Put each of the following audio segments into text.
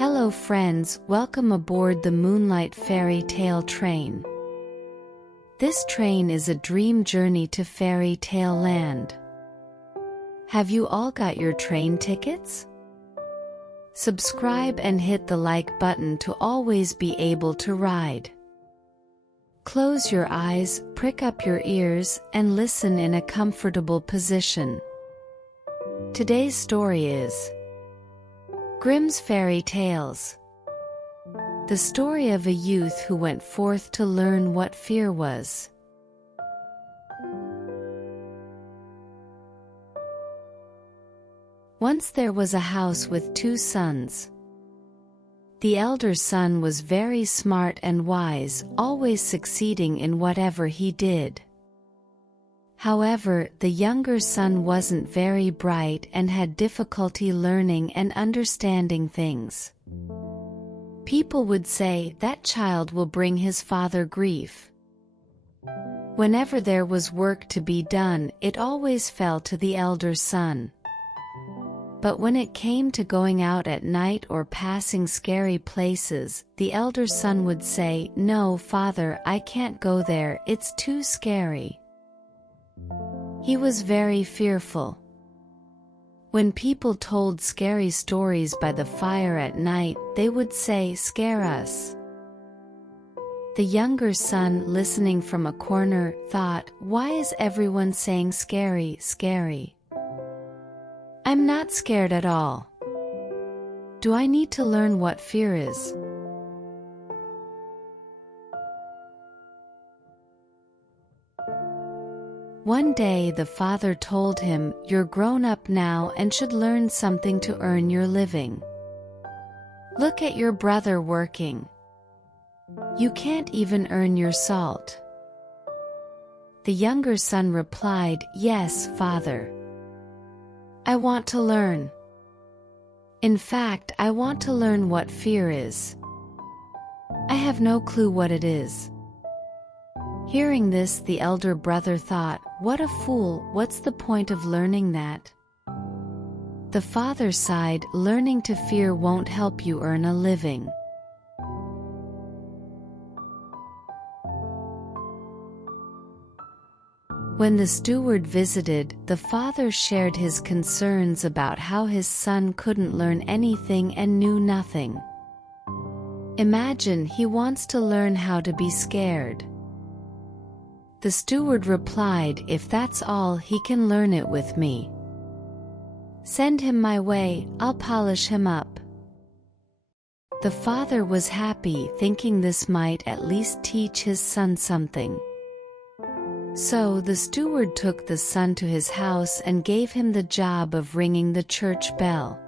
Hello friends, welcome aboard the Moonlight fairy tale train. This train is a dream journey to fairy tale land. Have you all got your train tickets? Subscribe and hit the like button to always be able to ride. Close your eyes, prick up your ears, and listen in a comfortable position. Today's story is Grimm's Fairy Tales. The story of a youth who went forth to learn what fear was. Once there was a house with two sons. The elder son was very smart and wise, always succeeding in whatever he did. However, the younger son wasn't very bright and had difficulty learning and understanding things. People would say, "That child will bring his father grief." Whenever there was work to be done, it always fell to the elder son. But when it came to going out at night or passing scary places, the elder son would say, "No, father, I can't go there, it's too scary." He was very fearful. When people told scary stories by the fire at night, they would say, "Scare us." The younger son, listening from a corner, thought, "Why is everyone saying scary, scary? I'm not scared at all. Do I need to learn what fear is?" One day the father told him, "You're grown up now and should learn something to earn your living. Look at your brother working. You can't even earn your salt." The younger son replied, "Yes, father. I want to learn. In fact, I want to learn what fear is. I have no clue what it is." Hearing this, the elder brother thought, "What a fool, what's the point of learning that?" The father sighed, "Learning to fear won't help you earn a living." When the steward visited, the father shared his concerns about how his son couldn't learn anything and knew nothing. Imagine, he wants to learn how to be scared. The steward replied, "If that's all, he can learn it with me. Send him my way, I'll polish him up." The father was happy, thinking this might at least teach his son something. So the steward took the son to his house and gave him the job of ringing the church bell.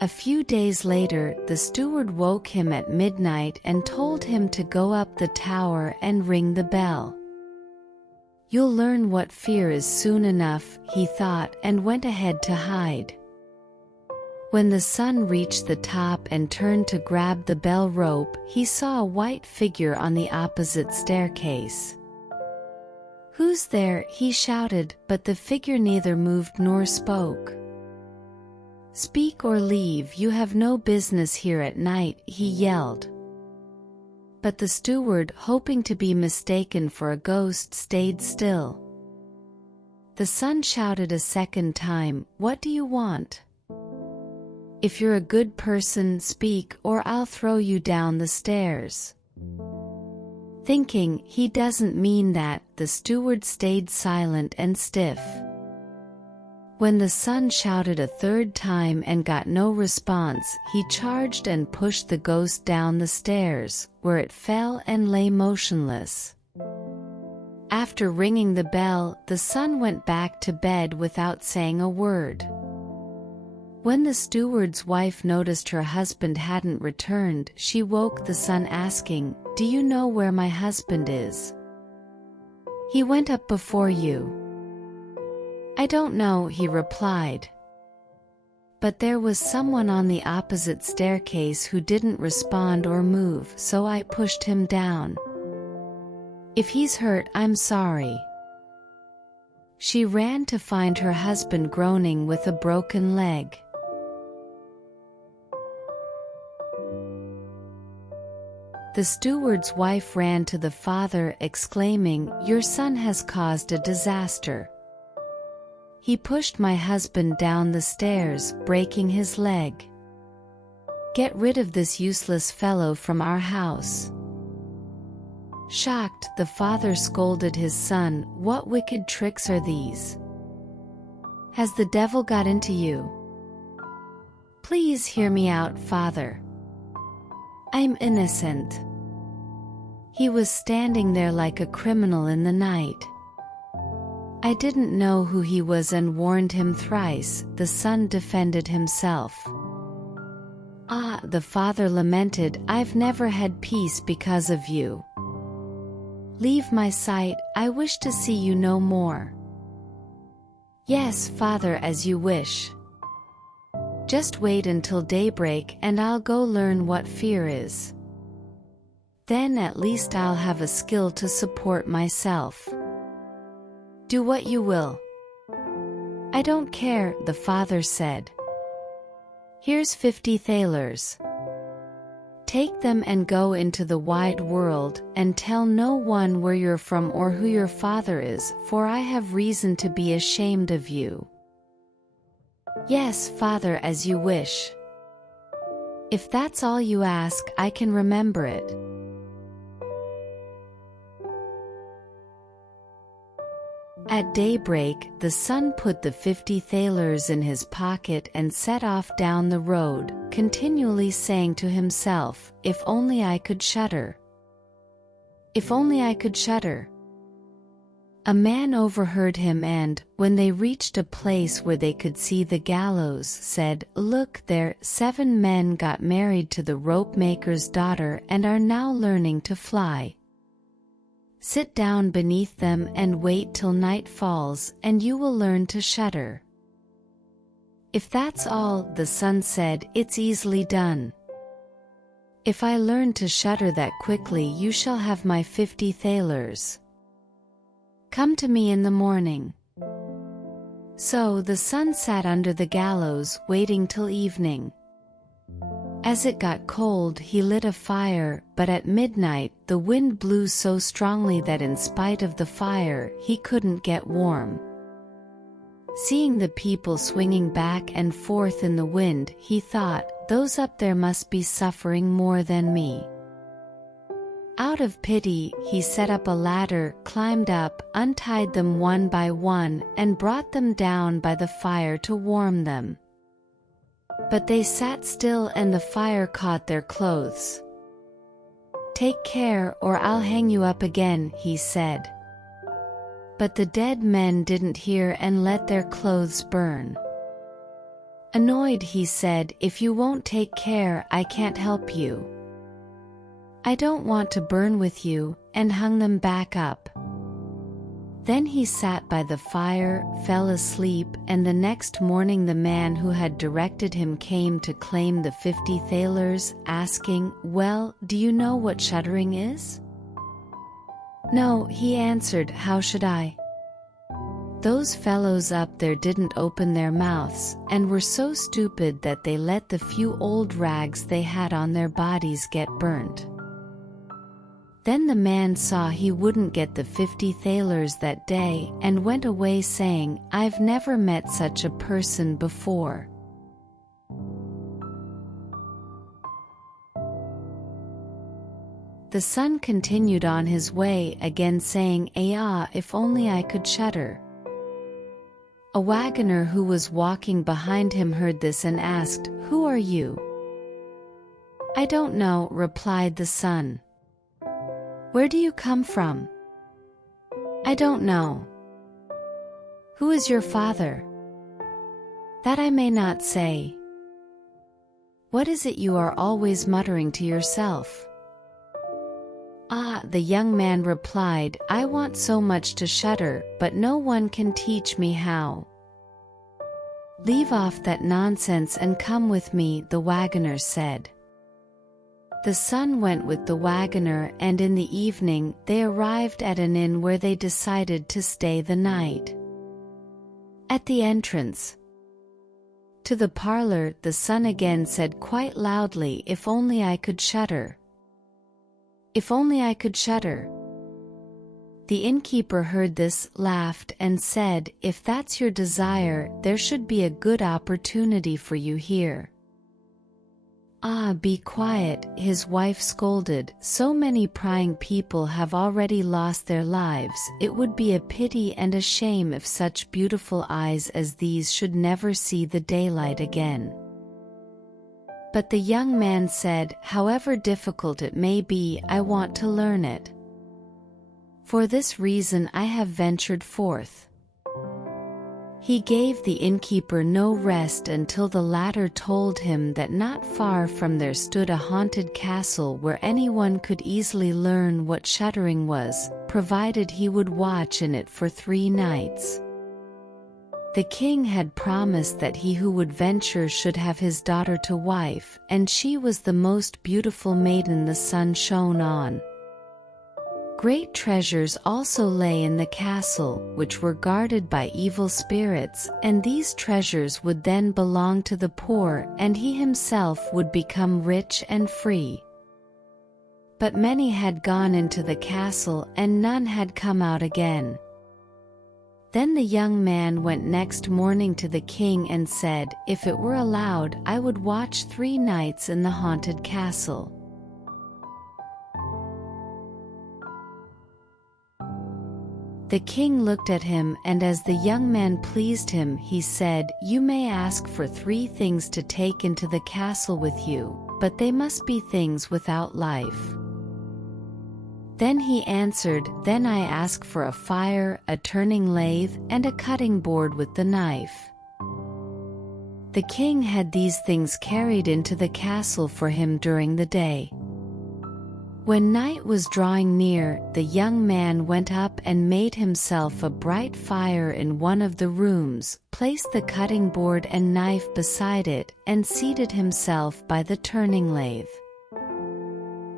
A few days later, the steward woke him at midnight and told him to go up the tower and ring the bell. "You'll learn what fear is soon enough," he thought, and went ahead to hide. When the son reached the top and turned to grab the bell rope, he saw a white figure on the opposite staircase. "Who's there?" he shouted, but the figure neither moved nor spoke. "Speak or leave, you have no business here at night," he yelled. But the steward, hoping to be mistaken for a ghost, stayed still. The son shouted a second time, "What do you want? If you're a good person, speak, or I'll throw you down the stairs." Thinking, "He doesn't mean that," the steward stayed silent and stiff. When the son shouted a third time and got no response, he charged and pushed the ghost down the stairs, where it fell and lay motionless. After ringing the bell, the son went back to bed without saying a word. When the steward's wife noticed her husband hadn't returned, she woke the son asking, "Do you know where my husband is? He went up before you." "I don't know," he replied. "But there was someone on the opposite staircase who didn't respond or move, so I pushed him down. If he's hurt, I'm sorry." She ran to find her husband groaning with a broken leg. The steward's wife ran to the father, exclaiming, "Your son has caused a disaster. He pushed my husband down the stairs, breaking his leg. Get rid of this useless fellow from our house." Shocked, the father scolded his son, "What wicked tricks are these? Has the devil got into you? Please hear me out, father. I'm innocent. He was standing there like a criminal in the night. I didn't know who he was and warned him thrice," the son defended himself. "Ah," the father lamented, "I've never had peace because of you. Leave my sight, I wish to see you no more." "Yes, father, as you wish. Just wait until daybreak and I'll go learn what fear is. Then at least I'll have a skill to support myself." "Do what you will. I don't care," the father said. "Here's 50 thalers. Take them and go into the wide world, and tell no one where you're from or who your father is, for I have reason to be ashamed of you." "Yes, father, as you wish. If that's all you ask, I can remember it." At daybreak, the son put the 50 thalers in his pocket and set off down the road, continually saying to himself, "If only I could shudder. If only I could shudder." A man overheard him and, when they reached a place where they could see the gallows, said, "Look there, 7 men got married to the rope-maker's daughter and are now learning to fly. Sit down beneath them and wait till night falls, and you will learn to shudder." "If that's all," the son said, "it's easily done. If I learn to shudder that quickly, you shall have my 50 thalers. Come to me in the morning." So the son sat under the gallows, waiting till evening. As it got cold, he lit a fire, but at midnight, the wind blew so strongly that in spite of the fire, he couldn't get warm. Seeing the people swinging back and forth in the wind, he thought, "Those up there must be suffering more than me." Out of pity, he set up a ladder, climbed up, untied them one by one, and brought them down by the fire to warm them. But they sat still and the fire caught their clothes. "Take care, or I'll hang you up again," he said. But the dead men didn't hear and let their clothes burn. Annoyed, he said, "If you won't take care, I can't help you. I don't want to burn with you," and hung them back up. Then he sat by the fire, fell asleep, and the next morning the man who had directed him came to claim the 50 thalers, asking, "Well, do you know what shuddering is?" "No," he answered, "how should I? Those fellows up there didn't open their mouths, and were so stupid that they let the few old rags they had on their bodies get burnt." Then the man saw he wouldn't get the 50 thalers that day, and went away saying, "I've never met such a person before." The son continued on his way, again saying, "Ah, if only I could shudder." A wagoner who was walking behind him heard this and asked, "Who are you?" "I don't know," replied the son. "Where do you come from?" "I don't know." "Who is your father?" "That I may not say." "What is it you are always muttering to yourself?" "Ah," the young man replied, "I want so much to shudder, but no one can teach me how." "Leave off that nonsense and come with me," the wagoner said. The son went with the wagoner, and in the evening, they arrived at an inn where they decided to stay the night. At the entrance to the parlor, the son again said quite loudly, "If only I could shudder." If only I could shudder." The innkeeper heard this, laughed, and said, "If that's your desire, there should be a good opportunity for you here." "Ah, be quiet," his wife scolded. "So many prying people have already lost their lives. It would be a pity and a shame if such beautiful eyes as these should never see the daylight again." But the young man said, "However difficult it may be, I want to learn it. For this reason I have ventured forth." He gave the innkeeper no rest until the latter told him that not far from there stood a haunted castle where anyone could easily learn what shuddering was, provided he would watch in it for 3 nights. The king had promised that he who would venture should have his daughter to wife, and she was the most beautiful maiden the sun shone on. Great treasures also lay in the castle, which were guarded by evil spirits, and these treasures would then belong to the poor, and he himself would become rich and free. But many had gone into the castle, and none had come out again. Then the young man went next morning to the king and said, "If it were allowed, I would watch 3 nights in the haunted castle." The king looked at him, and as the young man pleased him, he said, "You may ask for 3 things to take into the castle with you, but they must be things without life." Then he answered, "Then I ask for a fire, a turning lathe, and a cutting board with the knife." The king had these things carried into the castle for him during the day. When night was drawing near, the young man went up and made himself a bright fire in one of the rooms, placed the cutting board and knife beside it, and seated himself by the turning lathe.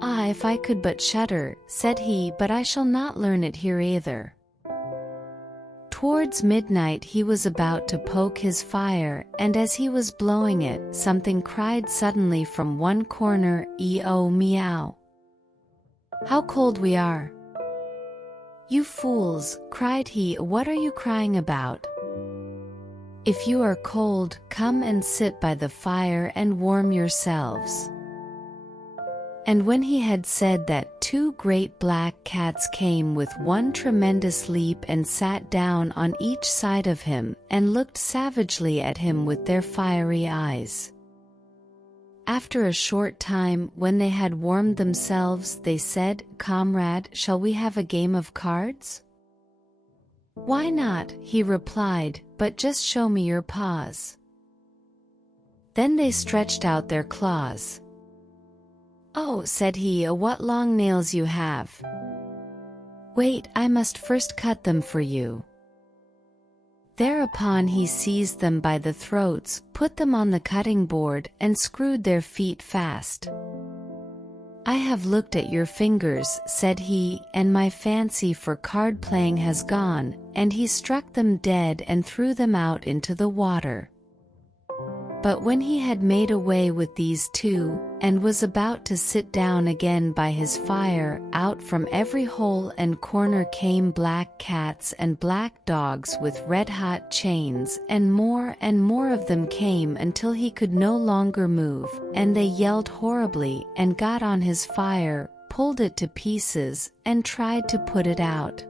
"Ah, if I could but shudder," said he, "but I shall not learn it here either." Towards midnight he was about to poke his fire, and as he was blowing it, something cried suddenly from one corner, "E-oh, meow! How cold we are!" "You fools," cried he, "what are you crying about? If you are cold, come and sit by the fire and warm yourselves." And when he had said that, 2 great black cats came with one tremendous leap and sat down on each side of him, and looked savagely at him with their fiery eyes. After a short time, when they had warmed themselves, they said, "Comrade, shall we have a game of cards?" "Why not?" he replied, "but just show me your paws." Then they stretched out their claws. "Oh," said he, "what long nails you have! Wait, I must first cut them for you." Thereupon he seized them by the throats, put them on the cutting board, and screwed their feet fast. "I have looked at your fingers," said he, "and my fancy for card playing has gone," and he struck them dead and threw them out into the water. But when he had made away with these 2, and was about to sit down again by his fire, out from every hole and corner came black cats and black dogs with red-hot chains, and more of them came until he could no longer move, and they yelled horribly, and got on his fire, pulled it to pieces, and tried to put it out.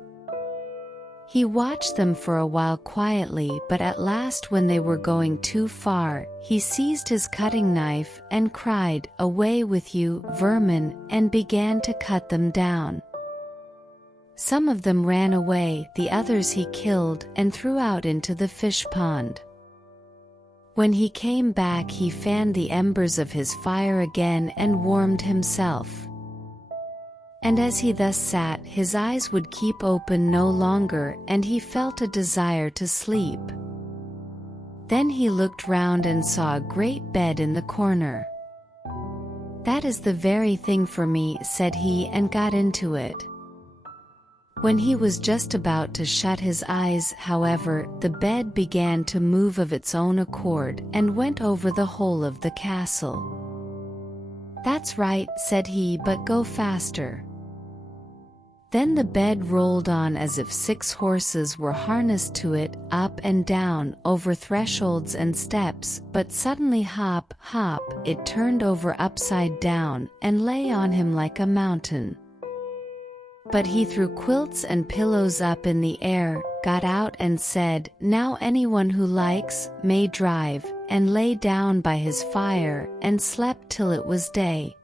He watched them for a while quietly, but at last, when they were going too far, he seized his cutting knife and cried, "Away with you, vermin," and began to cut them down. Some of them ran away, the others he killed and threw out into the fish pond. When he came back, he fanned the embers of his fire again and warmed himself. And as he thus sat, his eyes would keep open no longer, and he felt a desire to sleep. Then he looked round and saw a great bed in the corner. "That is the very thing for me," said he, and got into it. When he was just about to shut his eyes, however, the bed began to move of its own accord, and went over the whole of the castle. "That's right," said he, "but go faster." Then the bed rolled on as if 6 horses were harnessed to it, up and down, over thresholds and steps, but suddenly hop, hop, it turned over upside down, and lay on him like a mountain. But he threw quilts and pillows up in the air, got out and said, "Now anyone who likes, may drive," and lay down by his fire, and slept till it was day.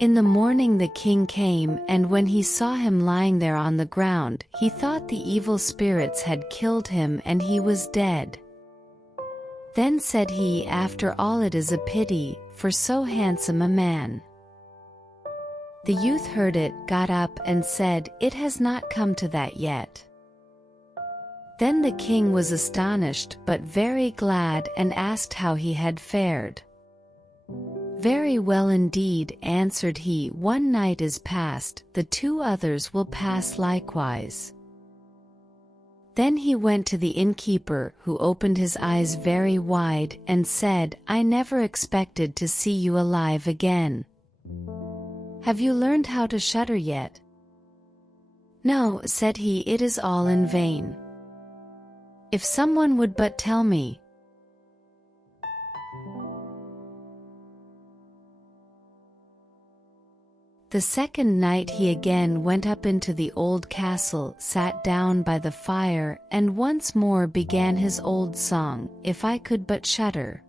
In the morning the king came, and when he saw him lying there on the ground, he thought the evil spirits had killed him and he was dead. Then said he, "After all it is a pity, for so handsome a man." The youth heard it, got up and said, "It has not come to that yet." Then the king was astonished but very glad, and asked how he had fared. "Very well indeed," answered he. "One night is past, the 2 others will pass likewise." Then he went to the innkeeper, who opened his eyes very wide, and said, "I never expected to see you alive again. Have you learned how to shudder yet?" "No," said he, "it is all in vain. If someone would but tell me." The second night he again went up into the old castle, sat down by the fire, and once more began his old song, "If I could but shudder."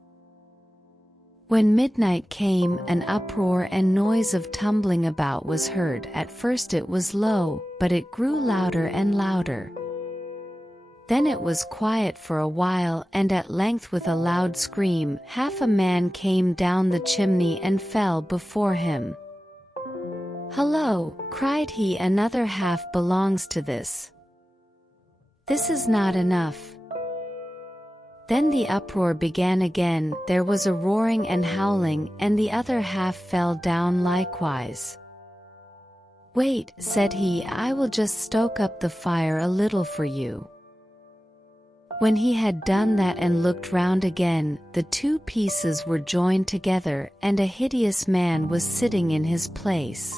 When midnight came, an uproar and noise of tumbling about was heard. At first it was low, but it grew louder and louder. Then it was quiet for a while, and at length with a loud scream, half a man came down the chimney and fell before him. "Hullo," cried he, "another half belongs to this. This is not enough." Then the uproar began again, there was a roaring and howling, and the other half fell down likewise. "Wait," said he, "I will just stoke up the fire a little for you." When he had done that and looked round again, the 2 pieces were joined together, and a hideous man was sitting in his place.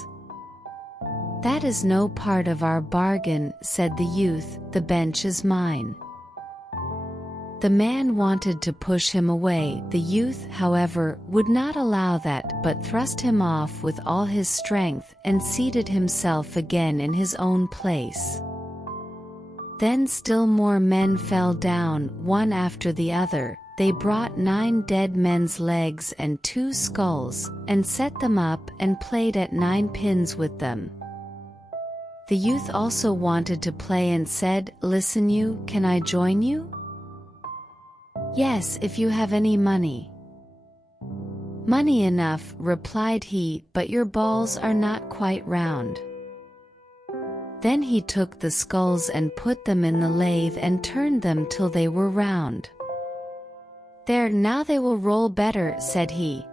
"That is no part of our bargain," said the youth, "the bench is mine." The man wanted to push him away. The youth, however, would not allow that, but thrust him off with all his strength, and seated himself again in his own place. Then still more men fell down, one after the other. They brought 9 dead men's legs and 2 skulls, and set them up, and played at 9 pins with them. The youth also wanted to play, and said, "Listen you, can I join you?" "Yes, if you have any money." "Money enough," replied he, "but your balls are not quite round." Then he took the skulls and put them in the lathe and turned them till they were round. "There, now they will roll better," said he.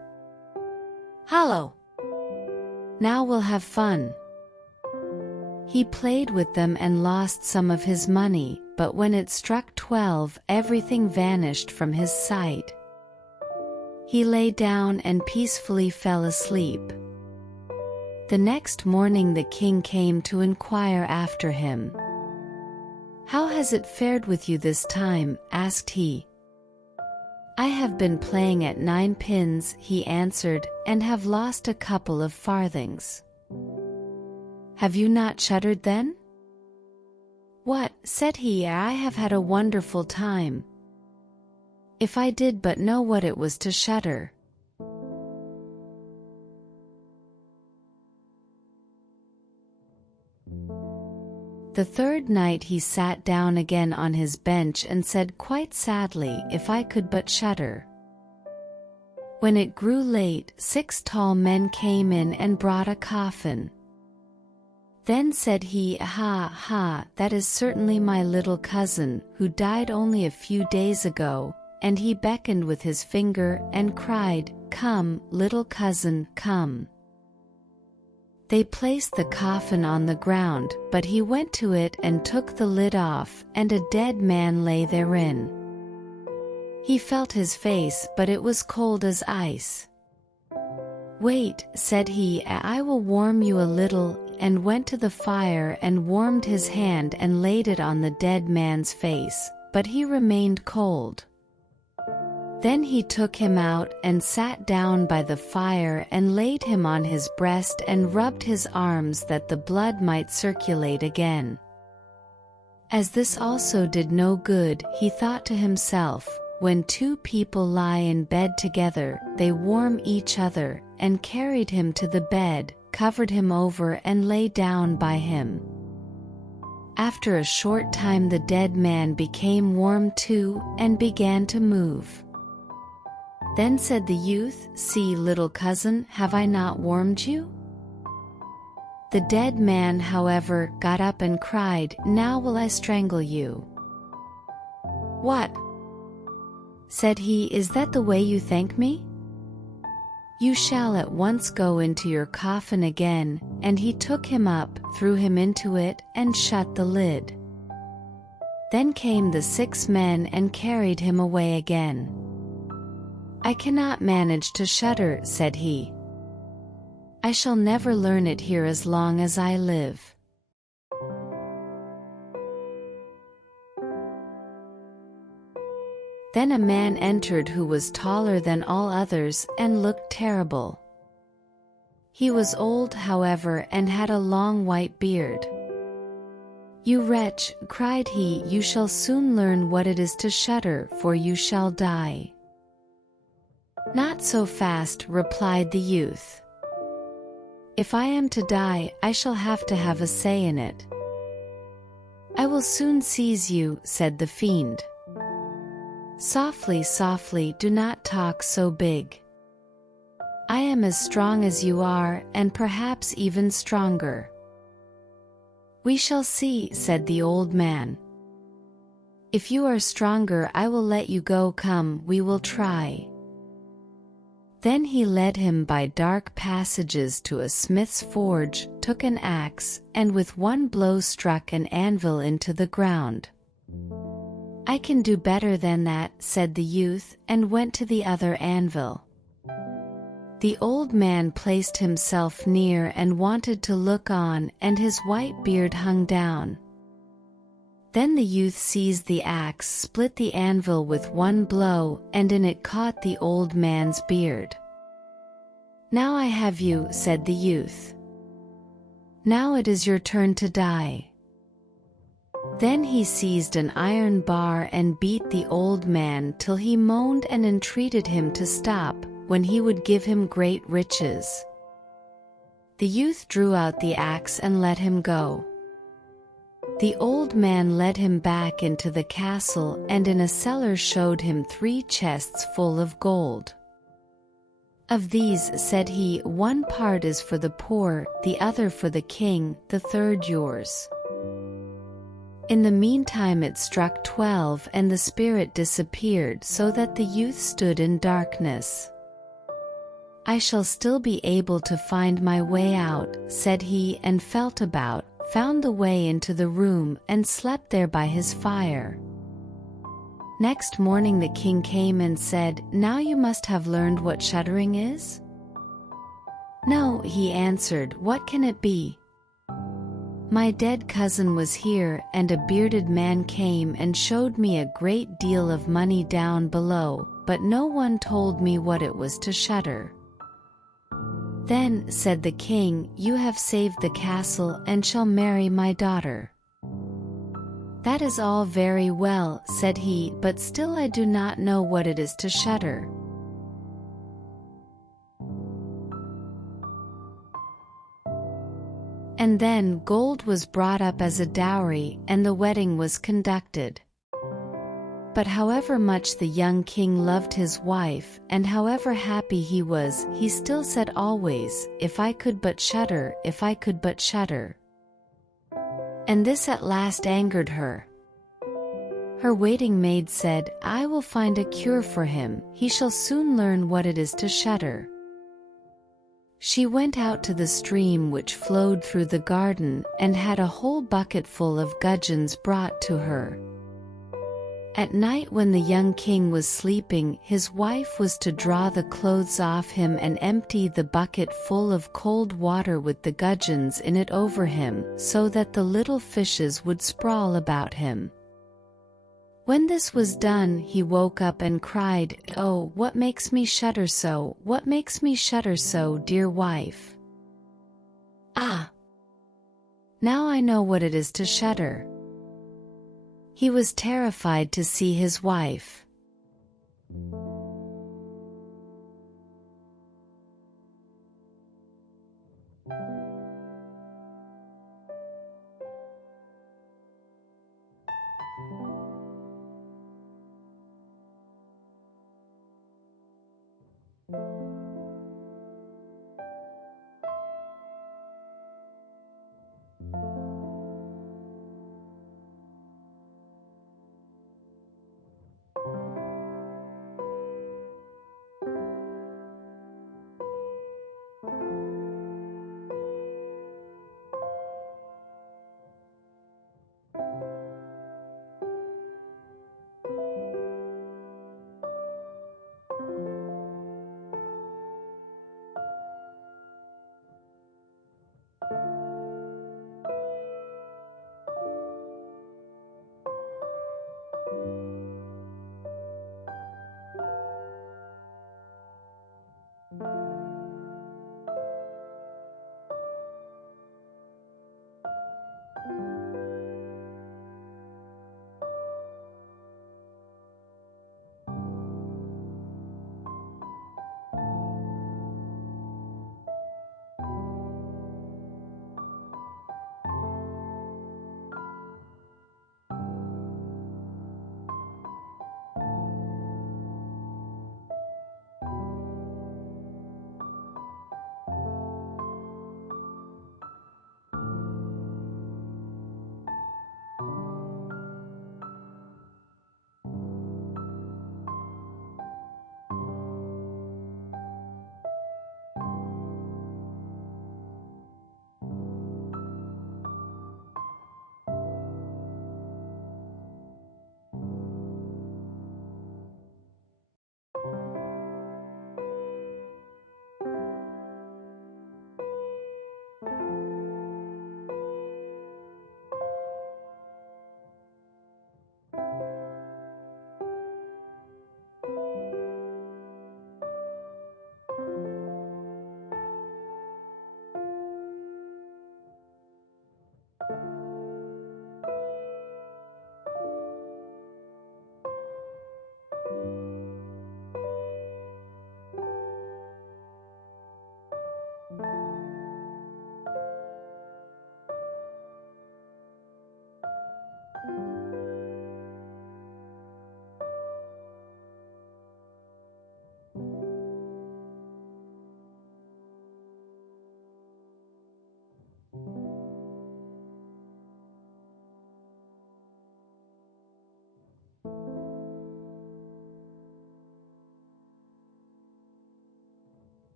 "Hallo! Now we'll have fun." He played with them and lost some of his money, but when it struck 12, everything vanished from his sight. He lay down and peacefully fell asleep. The next morning the king came to inquire after him. "How has it fared with you this time?" asked he. "I have been playing at 9 pins," he answered, "and have lost a couple of farthings." "Have you not shuddered then?" "What," said he, "I have had a wonderful time. If I did but know what it was to shudder." The third night he sat down again on his bench and said quite sadly, "If I could but shudder." When it grew late, 6 tall men came in and brought a coffin. Then said he, "Ha, ha, that is certainly my little cousin, who died only a few days ago," and he beckoned with his finger, and cried, "Come, little cousin, come." They placed the coffin on the ground, but he went to it and took the lid off, and a dead man lay therein. He felt his face, but it was cold as ice. "Wait," said he, "I will warm you a little," and went to the fire and warmed his hand and laid it on the dead man's face, but he remained cold. Then he took him out and sat down by the fire and laid him on his breast and rubbed his arms that the blood might circulate again. As this also did no good, he thought to himself, when two people lie in bed together, they warm each other, and carried him to the bed, covered him over and lay down by him. After a short time the dead man became warm too, and began to move. Then said the youth, "See, little cousin, have I not warmed you?" The dead man, however, got up and cried, "Now will I strangle you." "What?" said he, "is that the way you thank me? You shall at once go into your coffin again." And he took him up, threw him into it, and shut the lid. Then came the 6 men and carried him away again. "I cannot manage to shudder," said he. "I shall never learn it here as long as I live." Then a man entered who was taller than all others and looked terrible. He was old, however, and had a long white beard. "You wretch," cried he, "you shall soon learn what it is to shudder, for you shall die." "Not so fast," replied the youth. "If I am to die, I shall have to have a say in it." "I will soon seize you," said the fiend. "Softly, softly, do not talk so big. I am as strong as you are, and perhaps even stronger." "We shall see," said the old man. "If you are stronger, I will let you go. Come, we will try." Then he led him by dark passages to a smith's forge, took an axe, and with one blow struck an anvil into the ground. "I can do better than that," said the youth, and went to the other anvil. The old man placed himself near and wanted to look on, and his white beard hung down. Then the youth seized the axe, split the anvil with one blow, and in it caught the old man's beard. "Now I have you," said the youth. "Now it is your turn to die." Then he seized an iron bar and beat the old man till he moaned and entreated him to stop, when he would give him great riches. The youth drew out the axe and let him go. The old man led him back into the castle, and in a cellar showed him 3 chests full of gold. "Of these," said he, "one part is for the poor, the other for the king, the third yours." In the meantime it struck 12 and the spirit disappeared, so that the youth stood in darkness. "I shall still be able to find my way out," said he, and felt about, found the way into the room, and slept there by his fire. Next morning the king came and said, "Now you must have learned what shuddering is?" "No," he answered, "what can it be?" "My dead cousin was here, and a bearded man came and showed me a great deal of money down below, but no one told me what it was to shudder." "Then," said the king, "you have saved the castle and shall marry my daughter." "That is all very well," said he, "but still I do not know what it is to shudder." And then gold was brought up as a dowry, and the wedding was conducted. But however much the young king loved his wife, and however happy he was, he still said always, "If I could but shudder, if I could but shudder." And this at last angered her. Her waiting maid said, "I will find a cure for him, he shall soon learn what it is to shudder." She went out to the stream which flowed through the garden, and had a whole bucket full of gudgeons brought to her. At night when the young king was sleeping, his wife was to draw the clothes off him and empty the bucket full of cold water with the gudgeons in it over him, so that the little fishes would sprawl about him. When this was done, he woke up and cried, "Oh, what makes me shudder so? What makes me shudder so, dear wife? Ah! Now I know what it is to shudder." He was terrified to see his wife.